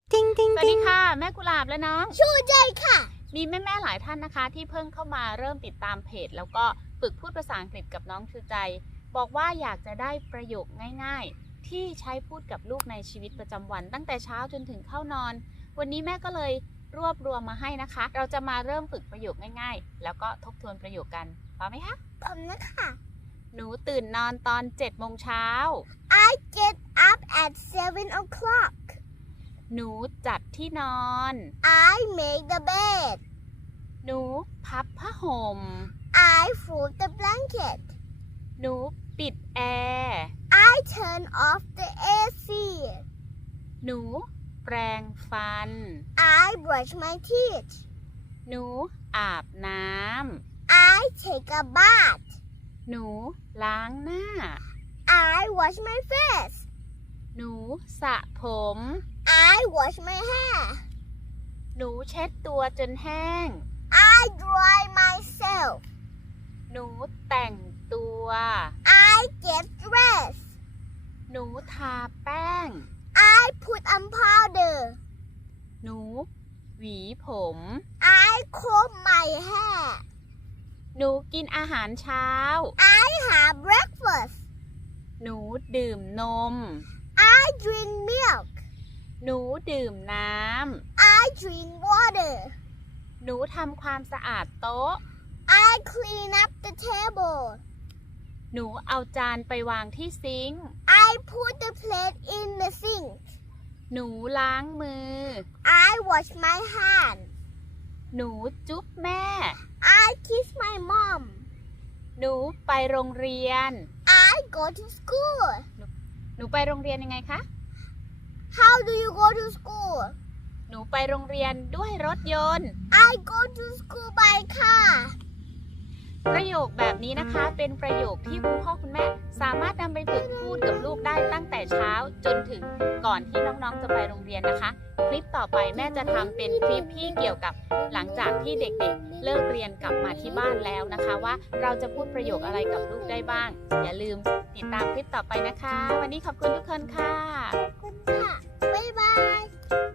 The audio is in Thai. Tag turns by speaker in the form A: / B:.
A: ติ๊งติ๊ง
B: สวัส
A: ติ๊
B: ดี
A: ง
B: ค่ะแม่กุหลาบและน้อง
A: ชูใจค่ะ
B: มีแม่ๆหลายท่านนะคะที่เพิ่งเข้ามาเริ่มติดตามเพจแล้วก็ฝึกพูดภาษาอังกฤษกับน้องชูใจ บอกว่าอยากจะได้ประโยคง่ายๆ ที่ใช้พูดกับลูกในชีวิตประจำวันตั้งแต่เช้าจนถึงเข้านอน วันนี้แม่ก็เลยรวบรวมมาให้นะคะ เราจะมาเริ่มฝึกประโยคง่ายๆ แล้วก็ทบทวนประโยคกันพร้อมไหมคะ
A: พร้อมนะคะ
B: หนูตื่นนอนตอน7 โมงเช้า
A: I get up at 7 o'clock.
B: หนูจัดที่นอน
A: I make the bed.
B: หนูพับผ้าห่ม
A: I fold the blanket.
B: หนูปิดแอร์
A: I turn off the AC.
B: หนูแปรงฟัน
A: I brush my teeth.
B: หนูอาบน้
A: I take a bath.
B: ำ หนูล้างหน้า
A: I wash my face.
B: หนูสระผม
A: I wash my hair.
B: หนูเช็ดตัวจนแห้ง
A: I dry myself.
B: หนูแต่งตัว
A: I get dressed.
B: หนูทาแป้ง
A: I put on powder.
B: หนูหวีผม
A: I comb my hair.
B: หนูกินอาหารเช้า
A: I have breakfast.
B: หนูดื่มนม
A: I drink milk.
B: หนูดื่มน้
A: I drink water.
B: ำ หนูทำความสะอาดโต๊ะ
A: I clean up the table.
B: หนูเอาจานไปวางที่ซิงค์
A: I put the plate in the sink.
B: หนูล้างมือ
A: I wash my hand.
B: หนูจุ๊บแม่
A: I kiss my mom.
B: หนูไปโรงเรียน
A: I go to school.
B: หนูไปโรงเรียนยังไงคะ
A: How do you go to school?
B: หนูไปโรงเรียนด้วยรถยนต์
A: I go to school by car.
B: ประโยคแบบนี้นะคะ เป็นประโยคที่คุณพ่อคุณแม่สามารถนำไปฝึกพูดกับลูกได้ตั้งแต่เช้าจนถึงก่อนที่น้องๆจะไปโรงเรียนนะคะ คลิปต่อไปแม่จะทำเป็นคลิปที่เกี่ยวกับหลังจากที่เด็กๆเลิกเรียนกลับมาที่บ้านแล้วนะคะ ว่าเราจะพูดประโยคอะไรกับลูกได้บ้าง อย่าลืมติดตามคลิปต่อไปนะคะ วันนี้ขอบคุณทุกคนค่ะ
A: ขอบคุณค่ะ บ๊ายบาย